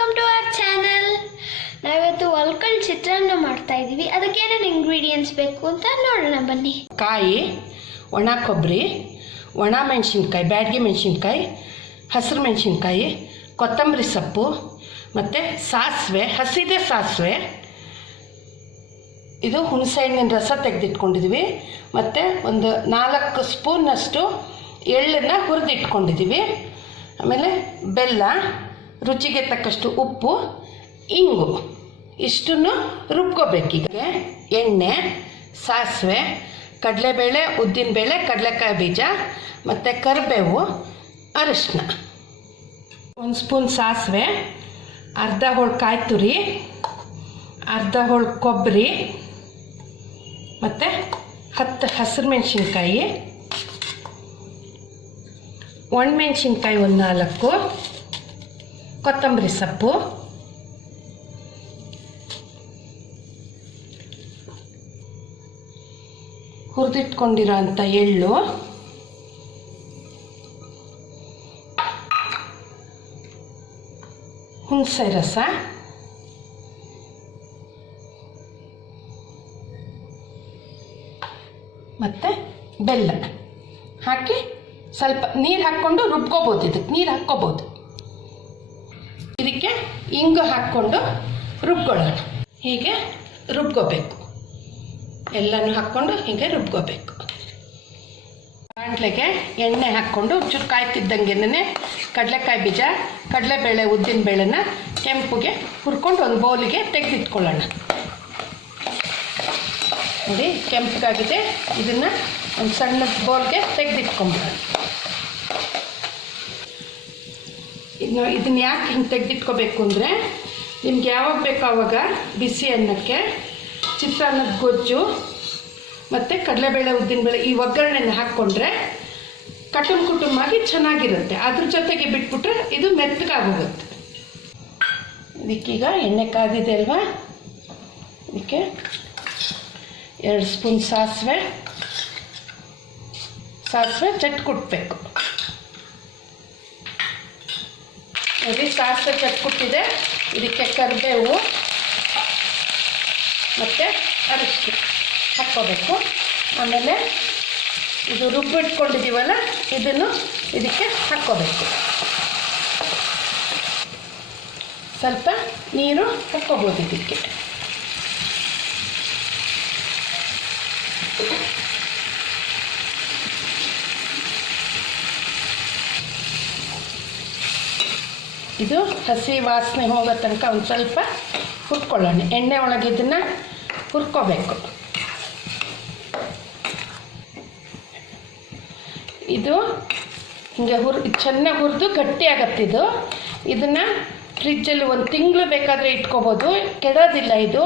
Welcome to our channel ನಾವಿವತ್ತು ಒಲ್ಕಲ್ ಚಿತ್ರಾನ್ನ ಮಾಡ್ತಾ ಇದೀವಿ. ಅದಕ್ಕೆ ಏನೇನು ಇಂಗ್ರೀಡಿಯೆಂಟ್ಸ್ ಬೇಕು ಅಂತ ನೋಡೋಣ, ಬನ್ನಿ. ಕಾಯಿ, ಒಣ ಕೊಬ್ಬರಿ, ಒಣ ಮೆಣಸಿನ್ಕಾಯಿ, ಬ್ಯಾಡ್ಗೆ ಮೆಣಸಿನ್ಕಾಯಿ, ಹಸಿರು ಮೆಣಸಿನ್ಕಾಯಿ, ಕೊತ್ತಂಬರಿ ಸೊಪ್ಪು, ಮತ್ತು ಸಾಸಿವೆ, ಹಸಿದೆ ಸಾಸಿವೆ. ಇದು ಹುಣಸೆಹಣ್ಣಿನ ರಸ ತೆಗೆದಿಟ್ಕೊಂಡಿದ್ವಿ. ಮತ್ತು ಒಂದು ನಾಲ್ಕು ಸ್ಪೂನಷ್ಟು ಎಳ್ಳನ್ನು ಹುರಿದಿಟ್ಕೊಂಡಿದ್ದೀವಿ ಆಮೇಲೆ ಬೆಲ್ಲ ರುಚಿಗೆ ತಕ್ಕಷ್ಟು ಉಪ್ಪು, ಇಂಗು. ಇಷ್ಟನ್ನು ರುಬ್ಕೋಬೇಕೀಗ ಎಣ್ಣೆ, ಸಾಸಿವೆ, ಕಡಲೆಬೇಳೆ, ಉದ್ದಿನಬೇಳೆ, ಕಡಲೆಕಾಯಿ ಬೀಜ, ಮತ್ತು ಕರಿಬೇವು ಅರಿಶಿನ ಒಂದು ಸ್ಪೂನ್ ಸಾಸಿವೆ, ಅರ್ಧ ಹೋಳು ಕಾಯಿ ತುರಿ, ಅರ್ಧ ಹೋಳು ಕೊಬ್ಬರಿ, ಮತ್ತು ಹತ್ತು ಹಸಿರು ಮೆಣಸಿನ್ಕಾಯಿ ಒಣಮೆಣ್ಸಿನ್ಕಾಯಿ ಒಂದು ನಾಲ್ಕು. ಕೊತ್ತಂಬರಿ ಸೊಪ್ಪು. ಹುರಿದಿಟ್ಕೊಂಡಿರೋ ಅಂಥ ಎಳ್ಳು. ಹುಣಸೆ ರಸ. ಮತ್ತು ಬೆಲ್ಲ. ಹಾಕಿ ಸ್ವಲ್ಪ ನೀರು ಹಾಕ್ಕೊಂಡು ರುಬ್ಕೋಬೋದು ಇದಕ್ಕೆ ನೀರು ಹಾಕ್ಕೋಬೋದು. ಇದಕ್ಕೆ ಇಂಗು ಹಾಕ್ಕೊಂಡು ರುಬ್ಕೊಳ್ಳೋಣ. ಹೀಗೆ ರುಬ್ಕೋಬೇಕು. ಎಲ್ಲನೂ ಹಾಕ್ಕೊಂಡು ಹೀಗೆ ರುಬ್ಕೋಬೇಕು. ಬಾಣಲೆಗೆ ಎಣ್ಣೆ ಹಾಕ್ಕೊಂಡು ಚೂರು ಕಾಯ್ತಿದ್ದಂಗೆನೇ ಕಡಲೆಕಾಯಿ ಬೀಜ, ಕಡಲೆಬೇಳೆ, ಉದ್ದಿನ ಬೇಳೆನ ಕೆಂಪುಗೆ ಹುರ್ಕೊಂಡು ಒಂದು ಬೌಲಿಗೆ ತೆಗೆದಿಟ್ಕೊಳ್ಳೋಣ. ನೋಡಿ, ಕೆಂಪಗಾಗಿದೆ. ಇದನ್ನು ಒಂದು ಸಣ್ಣ ಬೌಲ್ಗೆ ತೆಗೆದಿಟ್ಕೊಂಬಿಡೋಣ. ಇನ್ನು ಇದನ್ನ ಯಾಕೆ ಹಿಂಗೆ ತೆಗೆದಿಟ್ಕೋಬೇಕು ಅಂದರೆ, ನಿಮ್ಗೆ ಯಾವಾಗ ಬೇಕೋ ಆವಾಗ ಬಿಸಿ ಅನ್ನಕ್ಕೆ ಚಿತ್ರಾನ್ನದ ಗೊಜ್ಜು ಮತ್ತು ಕಡಲೆಬೇಳೆ ಉದ್ದಿನಬೇಳೆ ಈ ಒಗ್ಗರಣೆನ ಹಾಕ್ಕೊಂಡ್ರೆ ಕಟುಂಬ ಕುಟುಂಬವಾಗಿ ಚೆನ್ನಾಗಿರುತ್ತೆ. ಅದ್ರ ಜೊತೆಗೆ ಬಿಟ್ಬಿಟ್ರೆ ಇದು ಮೆತ್ತಗಾಗೋಗುತ್ತೆ. ಇದಕ್ಕೀಗ ಎಣ್ಣೆ ಕಾದಿದೆ ಅಲ್ವಾ? ಇದಕ್ಕೆ ಎರಡು ಸ್ಪೂನ್ ಸಾಸಿವೆ. ಸಾಸಿವೆ ಚಟ್ ಕುಟ್ಬೇಕು ನೋಡಿ, ಸಾಸಿವೆ ಕಟ್ಬಿಟ್ಟಿದೆ ಇದಕ್ಕೆ ಕರಿಬೇವು ಮತ್ತು ಅರಿಶಿನ ಹಾಕ್ಕೋಬೇಕು. ಆಮೇಲೆ ಇದು ರುಬ್ಬಿಟ್ಕೊಂಡಿದ್ದೀವಲ್ಲ, ಇದನ್ನು ಇದಕ್ಕೆ ಹಾಕ್ಕೋಬೇಕು. ಸ್ವಲ್ಪ ನೀರು ಹಾಕ್ಕೋಬೋದು ಇದಕ್ಕೆ. ಇದು ಹಸಿ ವಾಸನೆ ಹೋಗೋ ತನಕ ಒಂದು ಸ್ವಲ್ಪ ಹುರ್ಕೊಳ್ಳೋಣ. ಎಣ್ಣೆ ಒಳಗೆ ಹುರ್ಕೋಬೇಕು. ಇದು ಹಿಂಗೆ ಹುರ್ ಚೆನ್ನಾಗಿ ಹುರಿದು ಗಟ್ಟಿ ಇದು. ಇದನ್ನು ಫ್ರಿಜ್ಜಲ್ಲಿ ಒಂದು ತಿಂಗಳು ಬೇಕಾದರೆ ಇಟ್ಕೋಬೋದು. ಕೆಡೋದಿಲ್ಲ ಇದು.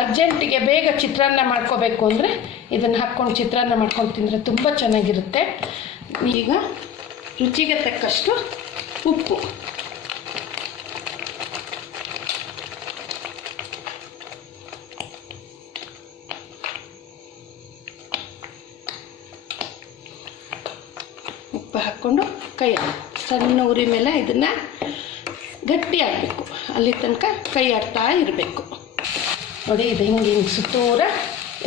ಅರ್ಜೆಂಟಿಗೆ ಬೇಗ ಚಿತ್ರಾನ್ನ ಮಾಡ್ಕೋಬೇಕು ಅಂದರೆ ಇದನ್ನು ಹಾಕ್ಕೊಂಡು ಚಿತ್ರಾನ್ನ ಮಾಡ್ಕೊಂಡು ತಿಂದರೆ ತುಂಬ ಚೆನ್ನಾಗಿರುತ್ತೆ. ಈಗ ರುಚಿಗೆ ತಕ್ಕಷ್ಟು ಉಪ್ಪು. ಹಾಕ್ಕೊಂಡು ಕೈ ಸಣ್ಣ ಉರಿ ಮೇಲೆ ಇದನ್ನು ಗಟ್ಟಿ ಆಗಬೇಕು. ಅಲ್ಲಿ ತನಕ ಕೈ ಆಡ್ತಾ ಇರಬೇಕು. ನೋಡಿ, ಇದು ಹಿಂಗೆ ಹಿಂಗೆ ಸುತ್ತೂರ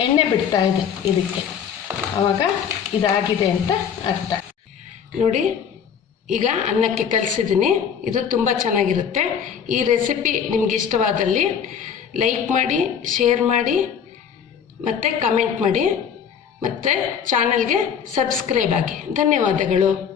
ಎಣ್ಣೆ ಬಿಡ್ತಾ ಇದೆ ಇದಕ್ಕೆ. ಆವಾಗ ಇದಾಗಿದೆ ಅಂತ ಅರ್ಥ. ನೋಡಿ, ಈಗ ಅನ್ನಕ್ಕೆ ಕಲಿಸಿದ್ದೀನಿ ಇದು ತುಂಬ ಚೆನ್ನಾಗಿರುತ್ತೆ. ಈ ರೆಸಿಪಿ ನಿಮ್ಗೆ ಇಷ್ಟವಾದಲ್ಲಿ ಲೈಕ್ ಮಾಡಿ, ಶೇರ್ ಮಾಡಿ, ಮತ್ತು ಕಮೆಂಟ್ ಮಾಡಿ. ಮತ್ತು ಚಾನಲ್ಗೆ ಸಬ್ಸ್ಕ್ರೈಬ್ ಆಗಿ. ಧನ್ಯವಾದಗಳು.